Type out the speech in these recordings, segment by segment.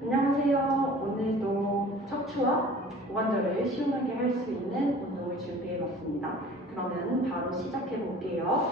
안녕하세요. 오늘도 척추와 고관절을 시원하게 할 수 있는 운동을 준비해봤습니다. 그러면 바로 시작해 볼게요.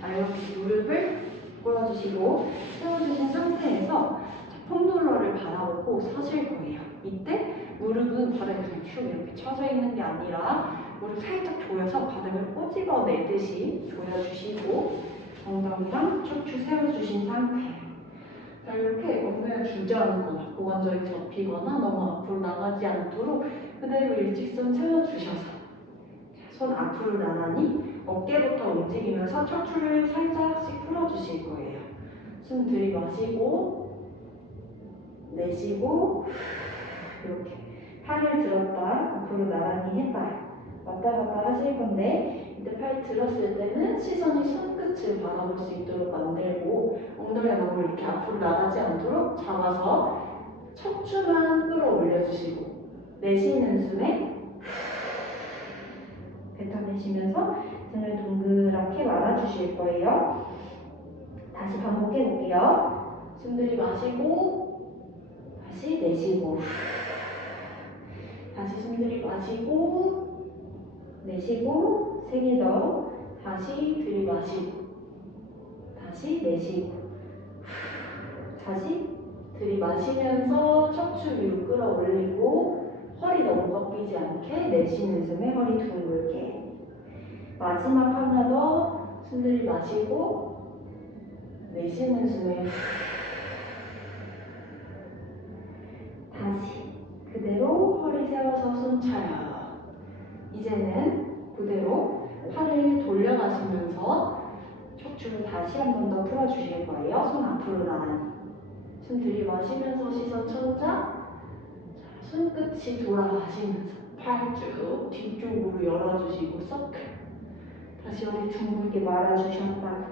자, 이렇게 무릎을 꿇어주시고 세워주신 상태에서 폼롤러를 바라보고 서실 거예요. 이때 무릎은 바닥에 그냥 쭉 이렇게 쳐져 있는 게 아니라 무릎 살짝 조여서 바닥을 꼬집어 내듯이 조여주시고 엉덩이랑 척추 세워주신 상태. 자, 이렇게 엉덩이가 주저앉거나 고관절이 접히거나 너무 앞으로 나가지 않도록 그대로 일직선 세워주셔서 손 앞으로 나란히 어깨부터 움직이면서 척추를 살짝씩 풀어주실 거예요. 숨 들이마시고 내쉬고 이렇게 팔을 들었다 앞으로 나란히 했다 왔다 갔다 하실 건데 이때 팔 들었을 때는 시선이 손끝을 바라볼 수 있도록 만들고 엉덩이가 너무 이렇게 앞으로 나가지 않도록 잡아서 척추만 끌어올려주시고 내쉬는 숨에 뱉어내시면서 등을 동그랗게 말아주실 거예요. 다시 반복해 볼게요. 숨 들이마시고 다시 내쉬고 다시 숨 들이마시고 내쉬고 3개 더 다시 들이마시고 다시 내쉬고 다시 들이마시면서 척추 위로 끌어올리고 허리 너무 꺾이지 않게 내쉬는 숨에 허리 둥글게 마지막 하나 더 숨 들이마시고 내쉬는 숨에 다시 그대로 허리 세워서 손 차려. 이제는 그대로 팔을 돌려가시면서 척추를 다시 한 번 더 풀어주실 거예요. 손 앞으로 나란히. 숨 들이마시면서 시선 천장. 손끝이 돌아가시면서 팔 쭉 뒤쪽으로 열어주시고 서클. 다시 허리 둥글게 말아주셨다가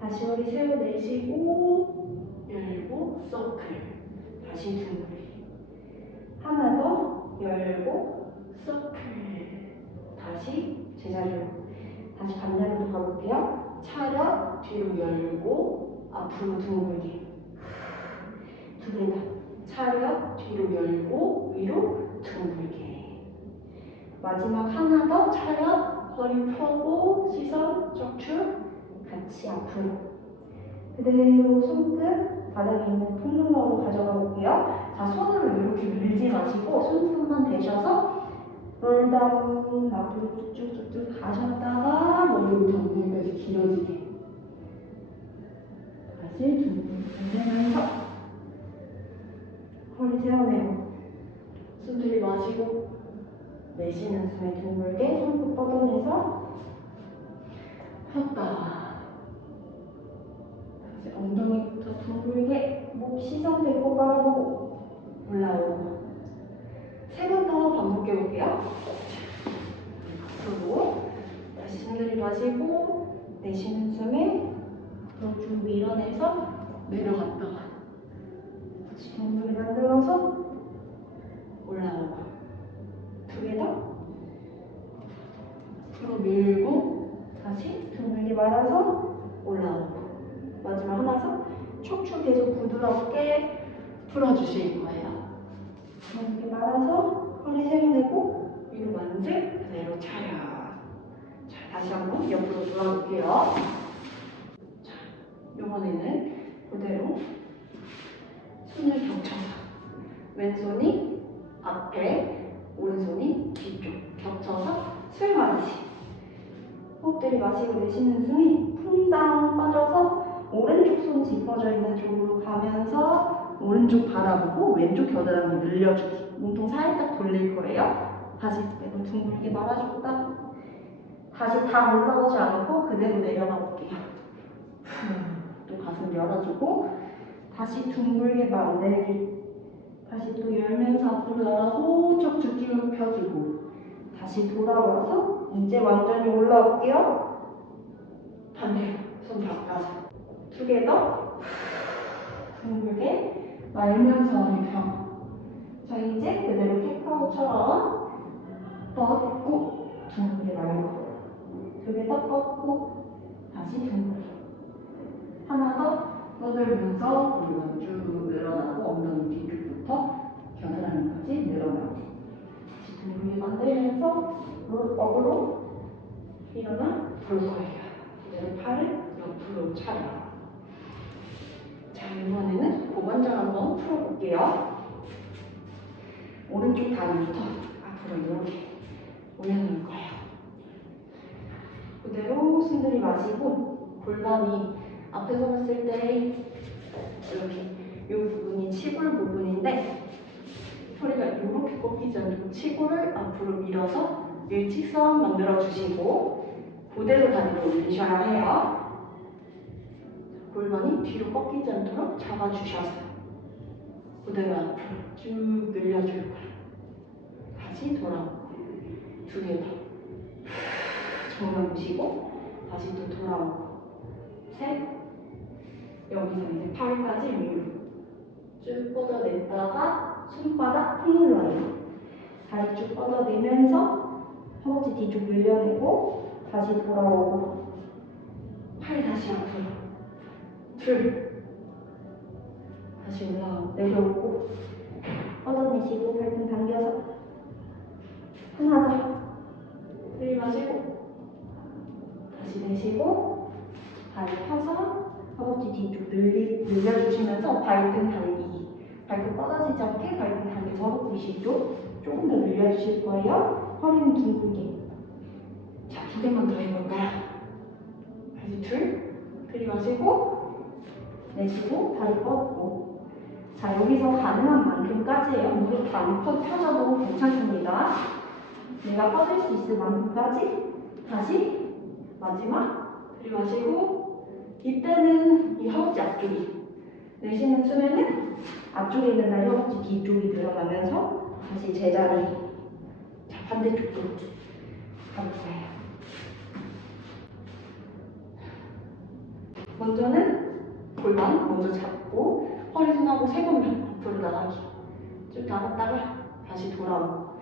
다시 허리 세워내시고 열고 서클. 다시 둥글게. 하나 더 열고 서클. 다시 제자리로. 다시 반대로도 가볼게요. 차렷 뒤로 열고 앞으로 둥글게. 2개 더. 차렷 뒤로 열고 위로 둥글게. 마지막 하나 더. 차렷 허리 펴고 시선 척추 같이 앞으로. 그대로 손끝 바닥에 있는 폼롤러로 가져가 볼게요. 자, 손으로 이렇게 밀지 마시고 손끝만 대셔서 롤다운 앞으로 쭉쭉쭉 가셨다가 머리부터 무릎까지 길어지게 다시 둥글면서 허리 세워내고 숨 들이마시고 내쉬는 숨에 둥글게 손끝 뻗어내서 폈다. 다시 엉덩이부터 둥글게 목 시선 배꼽 바라보고 올라오고 3번 더 반복해 볼게요. 앞으로 다시 숨 들이마시고 내쉬는 숨에 앞으로 쭉 밀어내서 내려갔다가 다시 둥글게 만들어서 올라오고 2개 더 앞으로 밀고 다시 둥글게 말아서 올라오고 마지막 하나 더 척추 계속 부드럽게 풀어주실 거예요. 이렇게 말아서 허리 세워내고 위로 만들 그대로 차려. 자, 다시 한번 옆으로 돌아볼게요. 자, 이번에는 그대로 손을 겹쳐서 왼손이 앞에 오른손이 뒤쪽 겹쳐서 술 마시. 호흡 들이마시고 내쉬는 숨이 퐁당 빠져서 오른쪽 손 짚어져 있는 쪽으로 가면서 오른쪽 바라보고 왼쪽 겨드랑이 늘려주기. 몸통 살짝 돌릴 거예요. 다시 그대로 둥글게 말아줬다. 다시 다 올라오지 않고 그대로 내려가 볼게요. 또 가슴 열어주고 다시 둥글게 만들기. 다시 또 열면서 앞으로 나가고 척추 쭉 펴주고 다시 돌아와서 이제 완전히 올라올게요. 반대로 손 바꿔서 2개 더 둥글게 말면서 허리 펴고 자, 이제 그대로 캣카우처럼 뻗고 둥글게 말고 2개 더 뻗고 다시 둥글게 하나 더 뻗으면서 골반 쭉 늘어나고 엉덩이 뒤로 볼 거예요. 그대로 팔을 옆으로 차려. 자, 이번에는 고관절 한번 풀어볼게요. 오른쪽 다리부터 앞으로 이렇게 올려놓을 거예요. 그대로 숨 들이마시고 골반이 앞에서 봤을 때 이렇게 이 부분이 치골 부분인데 허리가 이렇게 꺾이지 않고 치골을 앞으로 밀어서 일직선 만들어주시고 그대로 다리를 올리셔야 해요. 골반이 뒤로 꺾이지 않도록 잡아주셔서 그대로 앞으로 쭉 늘려줄 거예요. 다시 돌아오고 두 개 더. 정면 보시고 다시 또 돌아오고 셋. 여기서 이제 팔까지 위로 쭉 뻗어냈다가 손바닥 꾹 눌러요. 다리 쭉 뻗어내면서 허벅지 뒤쪽 늘려내고 다시 돌아오고 팔 다시 앞으로 둘 다시 올라오고 내려오고 뻗어내시고 발등 당겨서 하나 더 들이마시고 다시 내쉬고 다리 펴서 허벅지 뒤쪽 늘려주시면서 발등 당기기. 발끝 뻗어지지 않게 발등 당겨서 허벅지 뒤쪽 조금 더 늘려주실 거예요. 허리는 둥글게. 자, 두 개만 더 해볼까요? 다시 둘, 들이마시고 내쉬고 다리 뻗고. 자, 여기서 가능한 만큼까지예요. 무릎 안 펴져도 괜찮습니다. 내가 뻗을 수 있을 만큼까지. 다시 마지막 들이마시고 이때는 이 허벅지 앞쪽이 내쉬는 숨에는 앞쪽에 있는 다리 허벅지 뒤쪽이 늘어나면서 다시 제자리. 자, 반대쪽도 가볼 거예요. 먼저는 골반 먼저 잡고 허리 손하고 세번면 앞으로 나가기. 쭉 나갔다가 다시 돌아오고.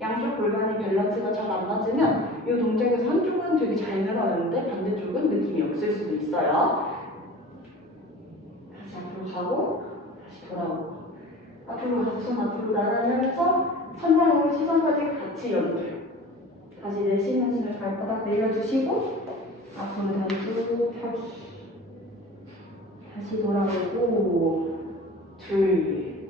양쪽 골반의 밸런스가 잘 안 맞으면 이 동작에서 한쪽은 되게 잘 늘어나는데 반대쪽은 느낌이 없을 수도 있어요. 다시 앞으로 가고 다시 돌아오고 앞으로 가서 손 앞으로 나란히하면서 선방울 시선까지 같이 연결. 다시 내쉬는 숨을 발바닥 내려주시고 앞으로 다리 쭉 펴기. 다시 돌아오고 둘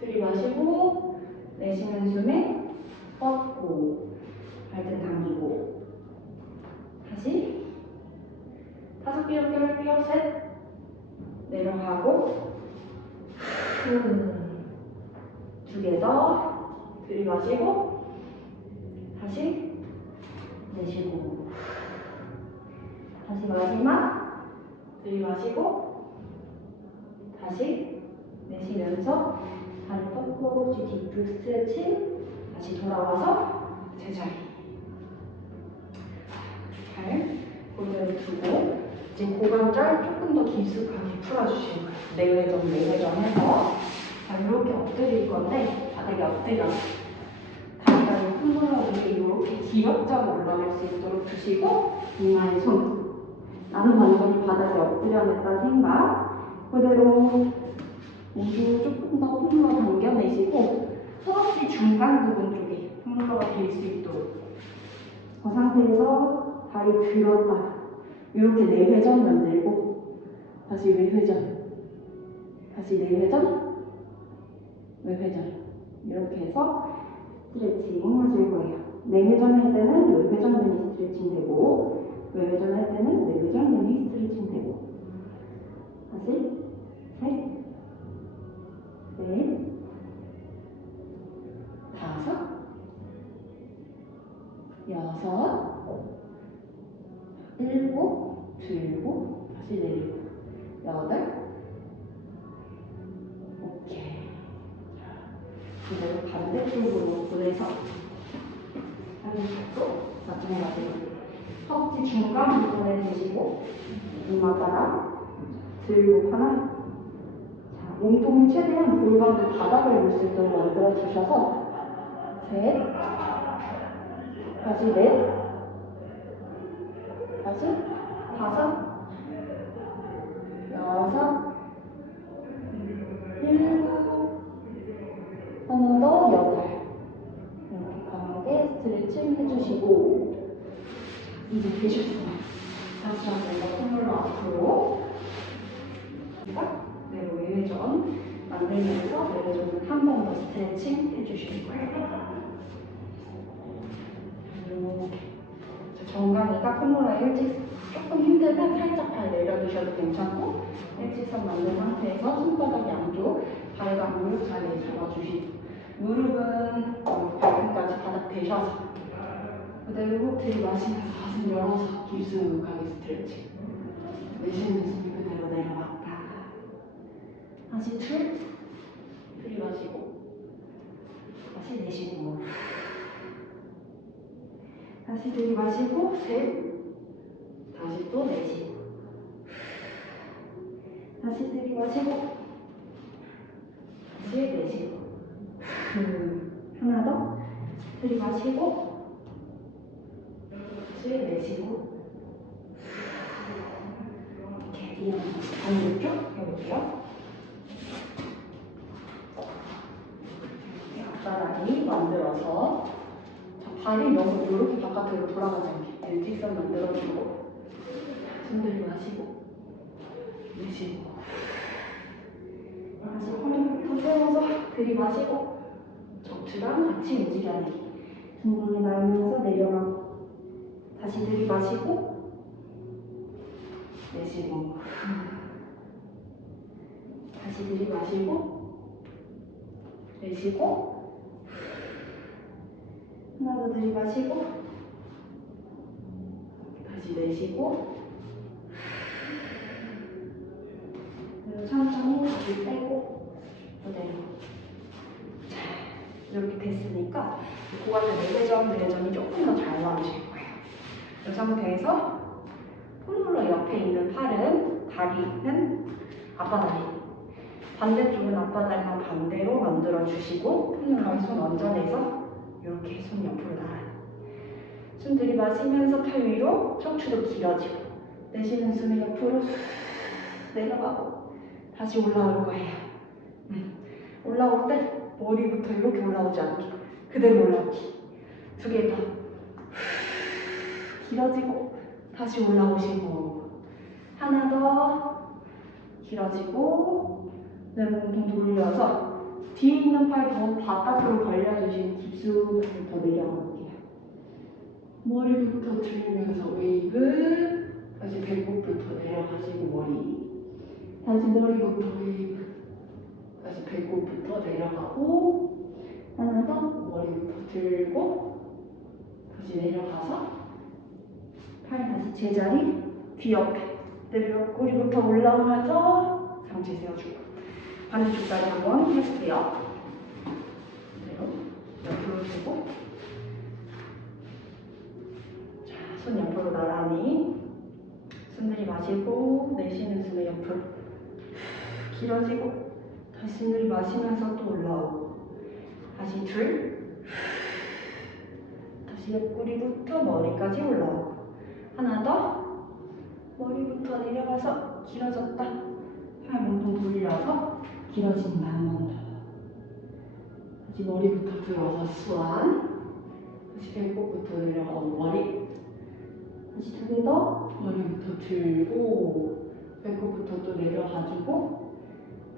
들이마시고 내쉬는 숨에 뻗고 발등 당기고 다시 다섯 개 연결할게요. 셋 내려가고 두 개 더 들이마시고 다시 내쉬고 다시 마지막 들이마시고 다시 내쉬면서 다리 뻗고 허벅지 뒤쪽 스트레칭. 다시 돌아와서 제자리. 발 그대로 두고 이제 고관절 조금 더 깊숙하게 풀어주실 거예요. 내외전 내외전 해서 이렇게 엎드릴 건데 바닥에 엎드려서 다리가 흔들어 이렇게 기역자로 올라갈 수 있도록 두시고 이마에 손. 나는 완전히 바닥에 엎드려냈다 생각. 그대로 무릎 조금 더 홈으로 당겨내시고 허벅지 중간 부분 쪽에 홈으로가 될 수 있도록 그 상태에서 다리 들었다 이렇게 4회전 만들고 다시 4회전 다시 4회전 4회전 이렇게 해서 스트레칭 하실 거예요. 4회전 할 때는 4회전 되니 스트레칭 되고 4회전 할 때는 4회전 되니 스트레칭 되고 다시 셋 넷, 다섯, 여섯, 일곱, 들고 다시 내리고 여덟. 오케이. 그대로 반대쪽으로 보내서 반대쪽도 마찬가지로 허벅지 중간 부분에 대시고 이마바닥 들고 하나. 몸통을 최대한 골반도 바닥을 볼 수 있도록 만들어 주셔서 셋, 다시 넷, 다시 다섯, 여섯, 일곱, 하나 더 여덟. 이렇게 강하게 스트레칭 해주시고 이제 되셨어요. 다시 한번 손으로 앞으로 네, 외회전 만들면서 외회전은 한 번 더 스트레칭 해주실 거예요. 이렇게 정강이가 콜로라 일직선 조금 힘들면 살짝 발 내려주셔도 괜찮고 일직선 만든 상태에서 손바닥 양쪽 발과 무릎 자리에 잡아주시고 무릎은 발끝까지 바닥 대셔서 그대로 호흡 들이마시면서 가슴 열어서 깊숙하게 스트레칭. 내쉬는 숨이 그대로 내려갔다. 다시 들이마시고 다시 내쉬고 다시 들이마시고 셋 다시 또 내쉬고 다시 들이마시고 다시 내쉬고 하나 더 들이마시고 다시 내쉬고 이렇게 뒤에 반대쪽 해볼게요. 앞바다리 만들어서 발이 너무 이렇게 바깥으로 돌아가지 않게 일직선 만들어주고 숨 들이마시고 내쉬고 다시 허리부터 세워서 들이마시고 척추랑 같이 움직여내기 둥근히 날면서 내려가고 다시 들이마시고 내쉬고 다시 들이마시고 내쉬고 하나 더 들이마시고 다시 내쉬고 그리고 천천히 다시 빼고 그대로 자 이렇게 됐으니까 고관절 내외전이 조금 더 잘 나오실 거예요. 이 상태에서 폼롤러 옆에 있는 팔은 다리는 앞바다리 반대쪽은 앞바다리랑 반대로 만들어주시고 폼롤러에 손 얹어내서 이렇게 손 옆으로 나와요. 숨 들이마시면서 팔 위로 척추도 길어지고 내쉬는 숨에 옆으로 내려가고 다시 올라올 거예요. 올라올 때 머리부터 이렇게 올라오지 않게 그대로 올라오기. 두 개 더 길어지고 다시 올라오시고 하나 더 길어지고 내 몸통 돌려서 뒤에 있는 팔 더 바깥으로 벌려주시고 깊숙이 더 내려가볼게요. 머리부터 들면서 웨이브 다시 배꼽부터 내려가시고 머리 다시 머리부터 웨이브 다시 배꼽부터 내려가고 하나 더 머리부터 들고 다시 내려가서 팔 다시 제자리 귀 옆에 내려 꼬리부터 올라오면서 상체 세워주고 반대쪽 다리 한번 해볼게요. 그대로 옆으로 두고 자, 손 옆으로 나란히 숨 들이마시고 내쉬는 숨에 옆으로 길어지고 다시 숨 들이마시면서 또 올라오고 다시 다시 옆구리부터 머리까지 올라오고 하나 더 머리부터 내려가서 길어졌다 팔 몸통 돌려서 길어진다 한 번 더 다시 머리부터 들어서 수완 다시 배꼽부터 내려가고 머리 다시 두 개 더 머리부터 들고 배꼽부터 또 내려가지고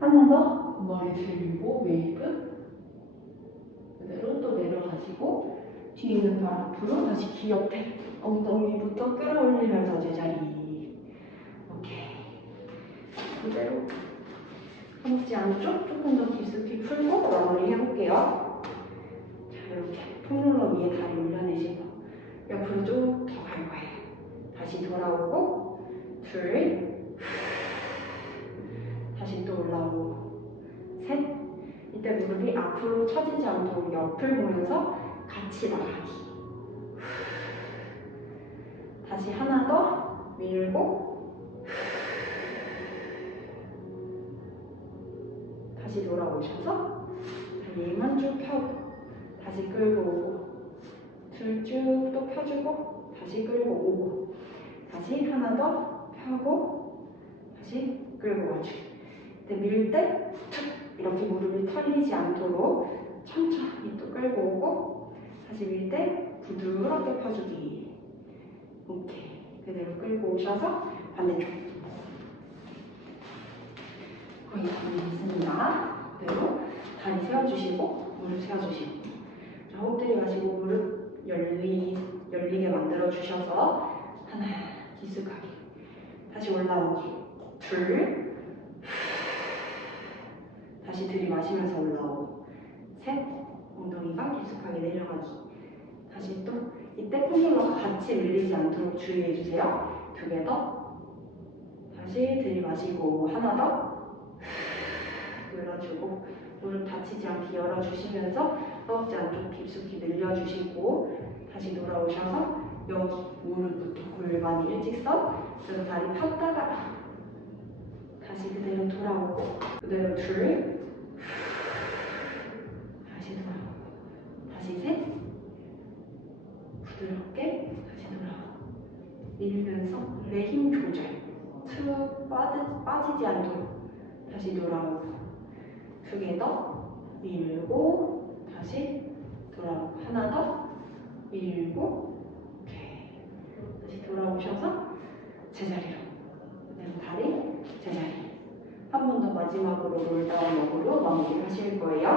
하나 더 머리 들고 웨이브 그대로 또 내려가시고 뒤에 있는 발 앞으로 다시 귀 옆에 엉덩이부터 끌어올리면서 제자리 오케이 그대로 허벅지 안쪽 조금 더 깊숙이 풀고 마무리 해볼게요. 자 이렇게 폼롤러 위에 다리 올려내시고 옆으로 쭉 더 갈 거예요. 다시 돌아오고 다시 또 올라오고 셋 이때 무릎이 앞으로 처지지 않도록 옆을 보면서 같이 나가기 다시 하나 더 밀고 다시 돌아오셔서 다리만 쭉 펴고 다시 끌고 오고 둘 쭉 또 펴주고 다시 끌고 오고 다시 하나 더 펴고 다시 끌고 와주기 이때 밀 때 이렇게 무릎이 털리지 않도록 천천히 또 끌고 오고 다시 밀 때 부드럽게 펴주기 오케이. 그대로 끌고 오셔서 반대쪽. 거의 다 됐습니다. 그대로 다리 세워주시고 무릎 세워주시고. 자, 호흡 들이마시고 무릎 열리게 만들어 주셔서 하나, 깊숙하게. 다시 올라오기. 둘. 다시 들이마시면서 올라오고. 셋. 엉덩이가 깊숙하게 내려가기. 다시 또 이때 폼롤러가 같이 밀리지 않도록 주의해주세요. 두 개 더. 다시 들이마시고 하나 더. 눌러주고 무릎 다치지 않게 열어주시면서 허벅지 안쪽 깊숙이 늘려주시고 다시 돌아오셔서 여기 무릎부터 골반 일직선. 그래서 다리 폈다가 다시 그대로 돌아오고 그대로 둘. 다시 돌아오고 다시 셋. 부드럽게 다시 돌아오고 밀면서 내 힘 조절. 툭 빠지지 않도록 다시 돌아오고 두 개 더 밀고 다시 돌아오고 하나 더 밀고 오케이. 다시 돌아오셔서 제자리로 그대로 다리 제자리. 한 번 더 마지막으로 롤다운 업으로 마무리 하실 거예요.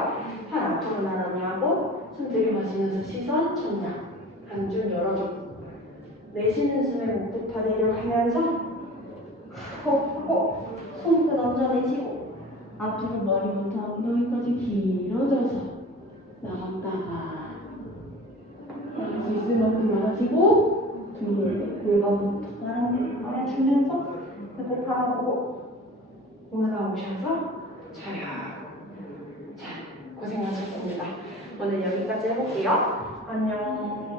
팔 앞으로 나란히 하고 숨 들이마시면서 시선 천장. 한 줄 열어줘. 내쉬는 숨에 목부터 내려가면서 호 손끝 얹어내시고 앞으로 머리부터 엉덩이까지 길어져서 나갔다가 할 수 있을 만큼 하시고 둘, 골반부터 말아주면서 배꼽 바라보고 올라오셔서 자요. 자, 고생하셨습니다. 오늘 여기까지 해볼게요. 안녕.